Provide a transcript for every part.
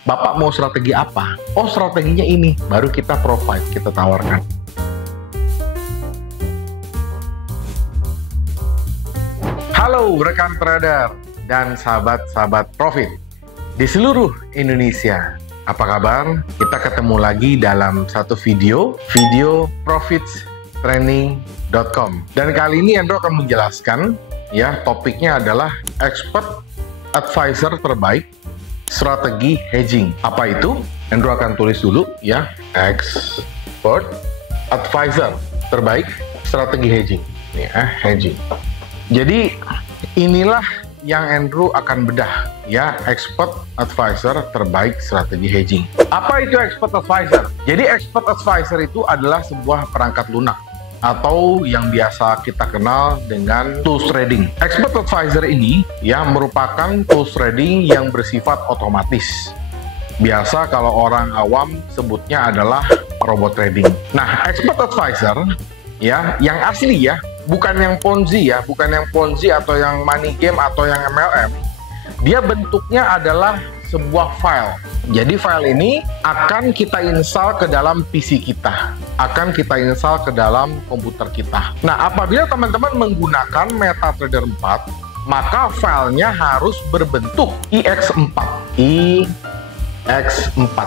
Bapak mau strategi apa? Oh, strateginya ini. Baru kita provide, kita tawarkan. Halo rekan trader dan sahabat-sahabat profit di seluruh Indonesia. Apa kabar? Kita ketemu lagi dalam satu video profitstraining.com. Dan kali ini Andrew akan menjelaskan, ya, topiknya adalah expert advisor terbaik strategi hedging. Apa itu? Andrew akan tulis dulu, ya, expert advisor terbaik strategi hedging. Ya, hedging. Jadi inilah yang Andrew akan bedah, ya, expert advisor terbaik strategi hedging. Apa itu expert advisor? Jadi expert advisor itu adalah sebuah perangkat lunak atau yang biasa kita kenal dengan tools trading. Expert advisor ini, ya, merupakan tools trading yang bersifat otomatis. Biasa kalau orang awam sebutnya adalah robot trading. Nah, expert advisor, ya, yang asli, ya, bukan yang Ponzi, ya, bukan yang Ponzi atau yang money game atau yang MLM. Dia bentuknya adalah sebuah file. Jadi file ini akan kita install ke dalam PC kita, akan kita install ke dalam komputer kita. Nah, apabila teman-teman menggunakan MetaTrader 4, maka filenya harus berbentuk IX4. IX4.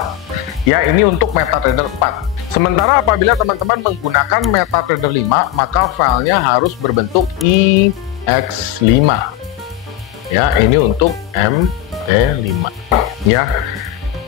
Ya, ini untuk MetaTrader 4. Sementara apabila teman-teman menggunakan MetaTrader 5, maka filenya harus berbentuk IX5. Ya, ini untuk MT5. Ya.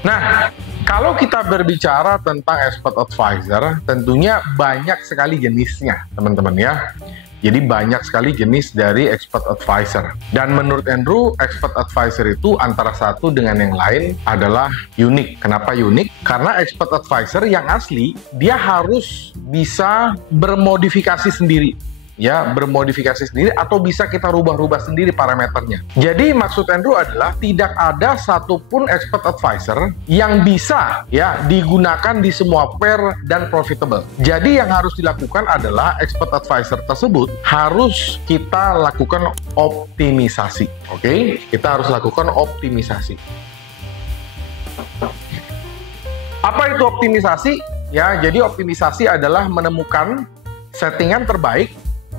Nah, kalau kita berbicara tentang expert advisor, tentunya banyak sekali jenisnya, teman-teman, ya. Jadi banyak sekali jenis dari expert advisor. Dan menurut Andrew, expert advisor itu antara satu dengan yang lain adalah unik. Kenapa unik? Karena expert advisor yang asli, dia harus bisa bermodifikasi sendiri. Ya, bermodifikasi sendiri atau bisa kita rubah-rubah sendiri parameternya. Jadi maksud Andrew adalah tidak ada satupun expert advisor yang bisa, ya, digunakan di semua pair dan profitable. Jadi yang harus dilakukan adalah expert advisor tersebut harus kita lakukan optimisasi. Oke? Kita harus lakukan optimisasi. Apa itu optimisasi? Ya, jadi optimisasi adalah menemukan settingan terbaik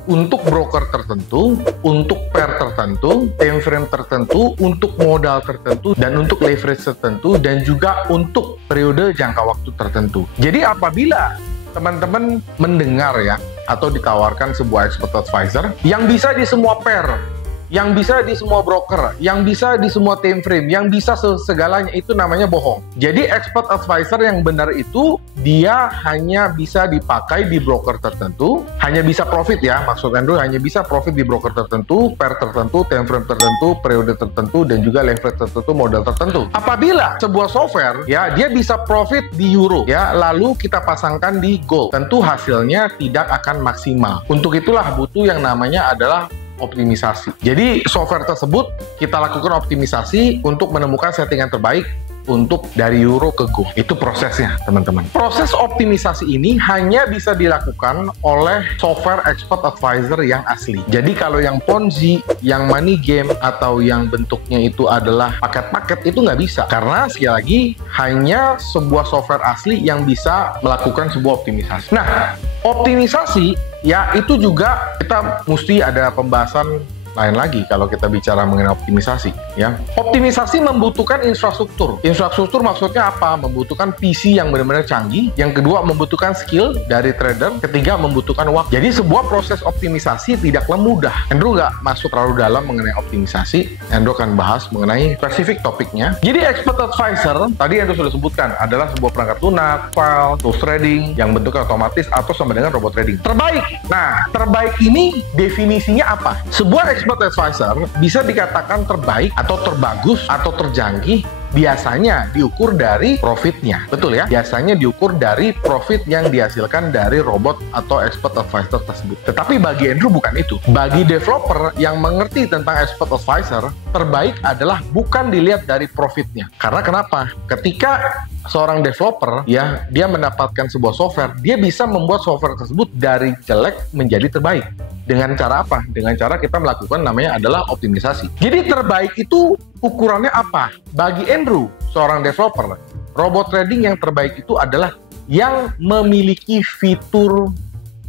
untuk broker tertentu, untuk pair tertentu, time frame tertentu, untuk modal tertentu, dan untuk leverage tertentu, dan juga untuk periode jangka waktu tertentu. Jadi apabila teman-teman mendengar, ya, atau ditawarkan sebuah expert advisor yang bisa di semua pair, yang bisa di semua broker, yang bisa di semua time frame, yang bisa segalanya, itu namanya bohong. Jadi expert advisor yang benar itu dia hanya bisa dipakai di broker tertentu, hanya bisa profit, ya, maksud Andrew hanya bisa profit di broker tertentu, pair tertentu, time frame tertentu, periode tertentu, dan juga leverage tertentu, modal tertentu. Apabila sebuah software, ya, dia bisa profit di euro, ya, lalu kita pasangkan di gold, tentu hasilnya tidak akan maksimal. Untuk itulah butuh yang namanya adalah optimisasi. Jadi software tersebut kita lakukan optimisasi untuk menemukan settingan terbaik untuk dari euro ke gold. Itu prosesnya, teman-teman. Proses optimisasi ini hanya bisa dilakukan oleh software expert advisor yang asli. Jadi kalau yang Ponzi, yang money game, atau yang bentuknya itu adalah paket-paket, itu nggak bisa. Karena sekali lagi hanya sebuah software asli yang bisa melakukan sebuah optimisasi. Nah, optimisasi, ya, itu juga kita mesti ada pembahasan lain lagi kalau kita bicara mengenai optimisasi, ya. Optimisasi membutuhkan infrastruktur. Infrastruktur maksudnya apa? Membutuhkan PC yang benar-benar canggih. Yang kedua, membutuhkan skill dari trader. Ketiga, membutuhkan waktu. Jadi sebuah proses optimisasi tidaklah mudah. Andrew nggak masuk terlalu dalam mengenai optimisasi. Andrew akan bahas mengenai spesifik topiknya. Jadi expert advisor, tadi Andrew sudah sebutkan, adalah sebuah perangkat lunak, file, tools trading, yang bentuknya otomatis atau sama dengan robot trading. Terbaik. Nah, terbaik ini definisinya apa? Sebuah expert advisor bisa dikatakan terbaik atau terbagus atau terjanggih biasanya diukur dari profitnya. Betul, ya? Biasanya diukur dari profit yang dihasilkan dari robot atau expert advisor tersebut. Tetapi bagi Andrew bukan itu. Bagi developer yang mengerti tentang expert advisor, terbaik adalah bukan dilihat dari profitnya. Karena kenapa? Ketika seorang developer, ya, dia mendapatkan sebuah software, dia bisa membuat software tersebut dari jelek menjadi terbaik. Dengan cara apa? Dengan cara kita melakukan namanya adalah optimisasi. Jadi terbaik itu ukurannya apa? Bagi Andrew, seorang developer, robot trading yang terbaik itu adalah yang memiliki fitur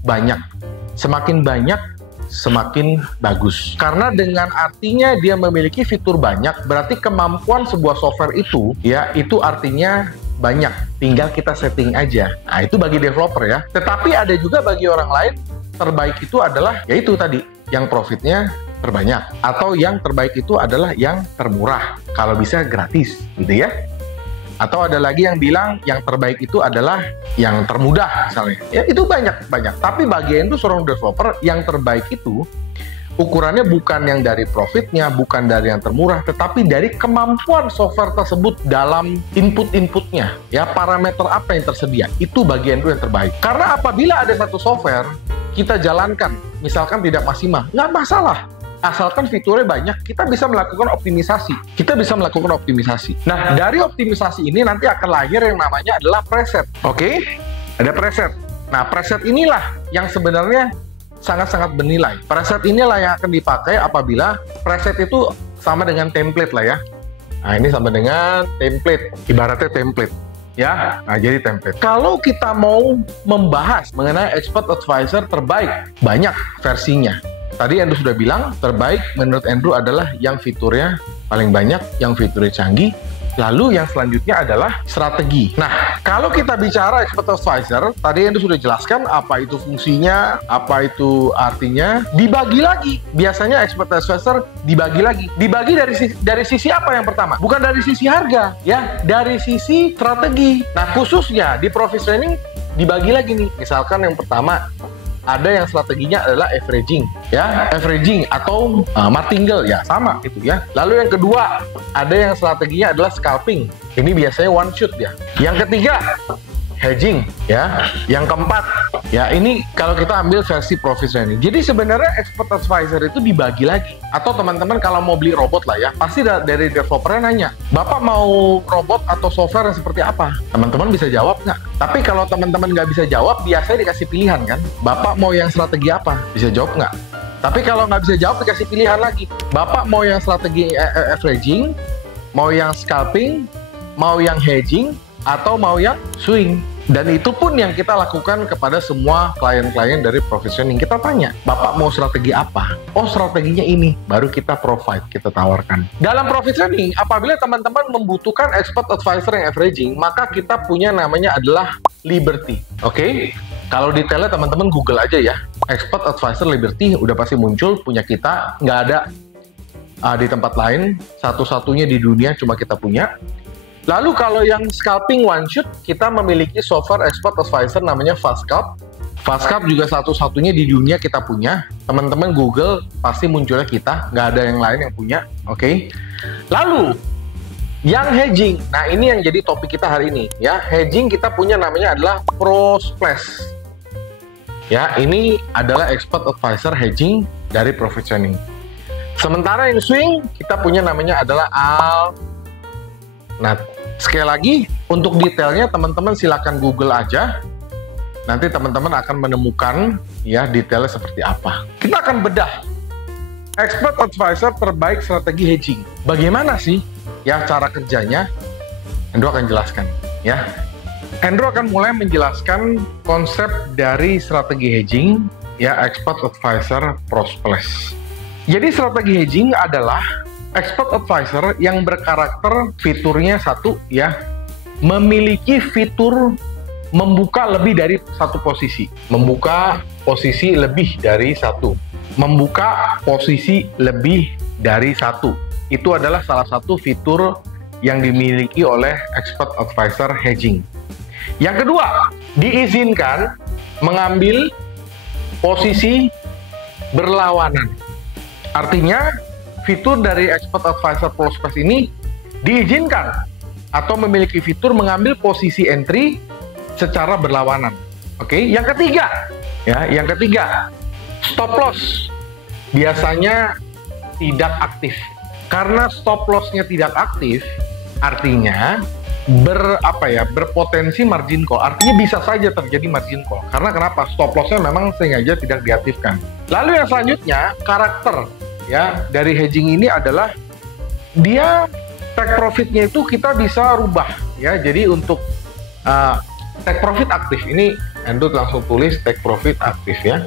banyak. Semakin banyak, semakin bagus. Karena dengan artinya dia memiliki fitur banyak, berarti kemampuan sebuah software itu, ya, itu artinya banyak. Tinggal kita setting aja. Nah, itu bagi developer ya. Tetapi ada juga bagi orang lain, terbaik itu adalah, yaitu tadi, yang profitnya terbanyak. Atau yang terbaik itu adalah yang termurah. Kalau bisa gratis, gitu ya. Atau ada lagi yang bilang yang terbaik itu adalah yang termudah misalnya. Ya, itu banyak. Tapi bagian itu seorang developer, yang terbaik itu ukurannya bukan yang dari profitnya, bukan dari yang termurah, tetapi dari kemampuan software tersebut dalam input-inputnya. Ya, parameter apa yang tersedia. Itu bagian itu yang terbaik. Karena apabila ada satu software kita jalankan, misalkan tidak maksimal, nggak masalah. Asalkan fiturnya banyak, kita bisa melakukan optimisasi. Nah, dari optimisasi ini nanti akan lahir yang namanya adalah preset. Oke? Ada preset. Nah, preset inilah yang sebenarnya sangat-sangat bernilai. Preset inilah yang akan dipakai apabila preset itu sama dengan template lah ya. Nah, ini sama dengan template. Ibaratnya template. Ya, nah jadi template. Kalau kita mau membahas mengenai expert advisor terbaik, banyak versinya. Tadi Andrew sudah bilang, terbaik menurut Andrew adalah yang fiturnya paling banyak, yang fiturnya canggih. Lalu yang selanjutnya adalah strategi. Nah, kalau kita bicara expert advisor, tadi Andrew sudah jelaskan apa itu fungsinya, apa itu artinya. Dibagi lagi. Biasanya expert advisor dibagi lagi. Dibagi dari sisi apa yang pertama? Bukan dari sisi harga, ya, dari sisi strategi. Nah, khususnya di Profit Training dibagi lagi nih. Misalkan yang pertama, ada yang strateginya adalah averaging, ya, averaging atau martingale, ya, sama gitu ya. Lalu yang kedua, ada yang strateginya adalah scalping. Ini biasanya one shoot ya. Yang ketiga, hedging, ya. Yang keempat, ya, ini kalau kita ambil versi Profit Training. Jadi sebenarnya expert advisor itu dibagi lagi. Atau teman-teman kalau mau beli robot lah ya, pasti dari developernya nanya, Bapak mau robot atau software yang seperti apa? Teman-teman bisa jawab nggak? Tapi kalau teman-teman nggak bisa jawab, biasanya dikasih pilihan kan? Bapak mau yang strategi apa? Bisa jawab nggak? Tapi kalau nggak bisa jawab, dikasih pilihan lagi. Bapak mau yang strategi averaging, mau yang scalping, mau yang hedging, atau mau yang swing. Dan itu pun yang kita lakukan kepada semua klien-klien dari Profit Training. Kita tanya, Bapak mau strategi apa? Oh, strateginya ini. Baru kita provide, kita tawarkan. Dalam Profit Training, apabila teman-teman membutuhkan expert advisor yang averaging, maka kita punya namanya adalah Liberty. Oke? Kalau detailnya teman-teman Google aja ya. Expert advisor Liberty udah pasti muncul, punya kita. Nggak ada di tempat lain. Satu-satunya di dunia cuma kita punya. Lalu kalau yang scalping one shoot, kita memiliki software expert advisor namanya FastScalp. FastScalp juga satu-satunya di dunia kita punya. Teman-teman Google pasti munculnya kita, nggak ada yang lain yang punya. Oke. Lalu yang hedging, nah ini yang jadi topik kita hari ini ya. Hedging kita punya namanya adalah ProSplash. Ya, ini adalah expert advisor hedging dari Profit Training. Sementara yang swing kita punya namanya adalah Nah, sekali lagi, untuk detailnya teman-teman silakan Google aja. Nanti teman-teman akan menemukan ya detailnya seperti apa. Kita akan bedah expert advisor terbaik strategi hedging. Bagaimana sih ya cara kerjanya? Andrew akan jelaskan ya. Andrew akan mulai menjelaskan konsep dari strategi hedging ya, expert advisor ProSplash. Jadi strategi hedging adalah expert advisor yang berkarakter fiturnya satu ya, memiliki fitur membuka lebih dari satu posisi, membuka posisi lebih dari satu, membuka posisi lebih dari satu. Itu adalah salah satu fitur yang dimiliki oleh expert advisor hedging. Yang kedua, diizinkan mengambil posisi berlawanan. Artinya fitur dari expert advisor ProSplash ini diizinkan atau memiliki fitur mengambil posisi entry secara berlawanan. Oke, yang ketiga, stop loss biasanya tidak aktif. Karena stop loss-nya tidak aktif, artinya berpotensi margin call. Artinya bisa saja terjadi margin call. Karena kenapa? Stop loss-nya memang sengaja tidak diaktifkan. Lalu yang selanjutnya, karakter ya dari hedging ini adalah dia take profitnya itu kita bisa rubah ya. Jadi untuk take profit aktif ini Andrew langsung tulis take profit aktif ya.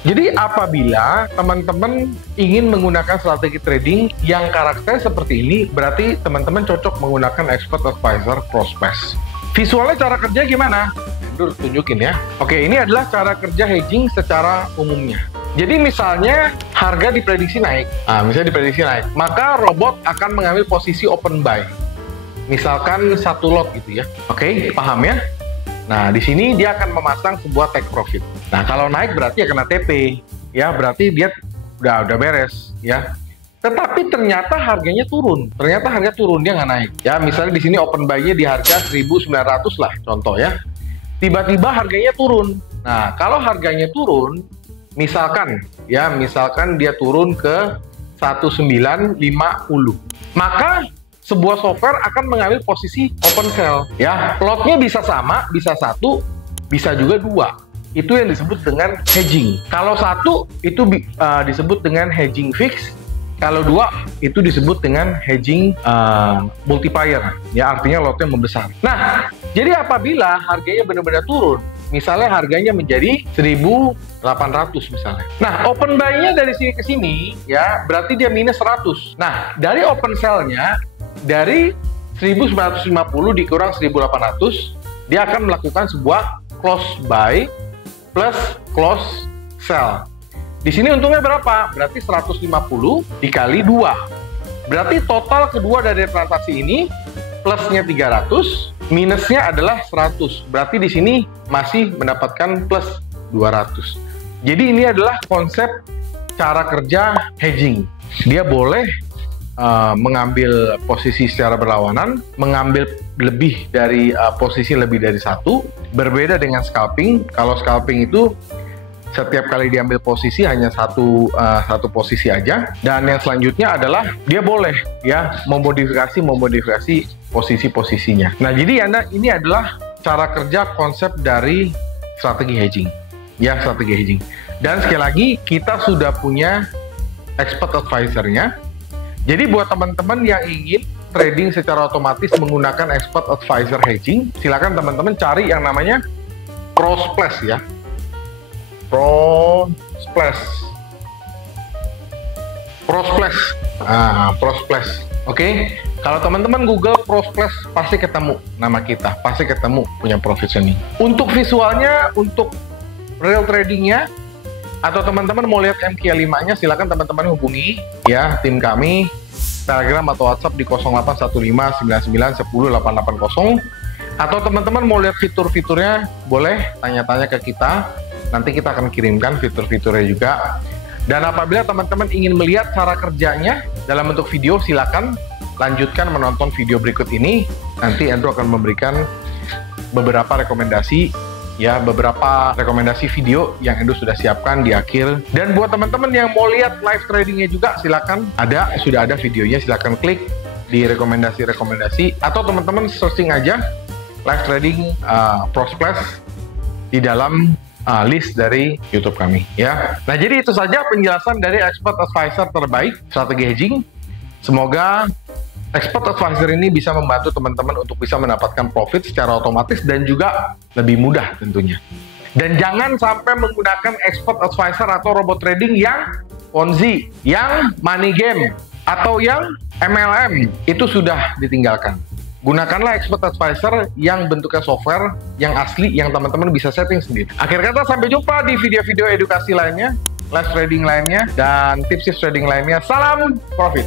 Jadi apabila teman-teman ingin menggunakan strategi trading yang karakter seperti ini, berarti teman-teman cocok menggunakan Expert Advisor Prospace. Visualnya cara kerja gimana? Andrew tunjukin ya. Oke, ini adalah cara kerja hedging secara umumnya. Jadi misalnya harga diprediksi naik, maka robot akan mengambil posisi open buy. Misalkan 1 lot gitu ya. Oke, paham ya? Nah, di sini dia akan memasang sebuah take profit. Nah, kalau naik berarti ya kena TP, ya berarti dia udah beres, ya. Tetapi ternyata harganya turun. Ternyata harga turun, dia nggak naik. Ya, misalnya di sini open buy-nya di harga 1.900 lah, contoh ya. Tiba-tiba harganya turun. Nah, kalau harganya turun, misalkan dia turun ke 1950, maka sebuah software akan mengambil posisi open sell ya. Lotnya bisa sama, bisa 1, bisa juga 2. Itu yang disebut dengan hedging. Kalau 1 itu disebut dengan hedging fix, kalau 2 itu disebut dengan hedging multiplier ya, artinya lotnya membesar. Nah, jadi apabila harganya benar-benar turun, misalnya harganya menjadi 1.800 misalnya. Nah, open buy-nya dari sini ke sini ya, berarti dia minus 100. Nah, dari open sell-nya dari 1950 dikurang 1800, dia akan melakukan sebuah close buy plus close sell. Di sini untungnya berapa? Berarti 150 dikali 2. Berarti total kedua dari transaksi ini plusnya 300, minusnya adalah 100. Berarti di sini masih mendapatkan plus 200. Jadi ini adalah konsep cara kerja hedging. Dia boleh mengambil posisi secara berlawanan, mengambil lebih dari posisi lebih dari 1, berbeda dengan scalping. Kalau scalping itu setiap kali diambil posisi hanya satu posisi aja, dan yang selanjutnya adalah dia boleh ya memodifikasi posisi-posisinya. Nah, jadi ini adalah cara kerja konsep dari strategi hedging ya, strategi hedging. Dan sekali lagi kita sudah punya expert advisor-nya. Jadi buat teman-teman yang ingin trading secara otomatis menggunakan expert advisor hedging, silakan teman-teman cari yang namanya Prospace ya. Prospace. Oke. Kalau teman-teman Google Prospace pasti ketemu nama kita, pasti ketemu punya positioning. Untuk visualnya, untuk real tradingnya, atau teman-teman mau lihat MQ5-nya, silakan teman-teman hubungi ya tim kami, Telegram atau WhatsApp di 081599108880. Atau teman-teman mau lihat fitur-fiturnya, boleh tanya-tanya ke kita, nanti kita akan kirimkan fitur-fiturnya juga. Dan apabila teman-teman ingin melihat cara kerjanya dalam bentuk video, silakan lanjutkan menonton video berikut ini. Nanti Andrew akan memberikan beberapa rekomendasi video yang Andrew sudah siapkan di akhir. Dan buat teman-teman yang mau lihat live tradingnya juga, silakan sudah ada videonya, silakan klik di rekomendasi, atau teman-teman searching aja live trading Prospace di dalam list dari YouTube kami ya. Nah, jadi itu saja penjelasan dari expert advisor terbaik strategi hedging. Semoga expert advisor ini bisa membantu teman-teman untuk bisa mendapatkan profit secara otomatis dan juga lebih mudah tentunya. Dan jangan sampai menggunakan expert advisor atau robot trading yang Ponzi, yang money game, atau yang MLM. Itu sudah ditinggalkan. Gunakanlah expert advisor yang bentuknya software, yang asli, yang teman-teman bisa setting sendiri. Akhir kata, sampai jumpa di video-video edukasi lainnya, live trading lainnya, dan tips-tips trading lainnya. Salam profit!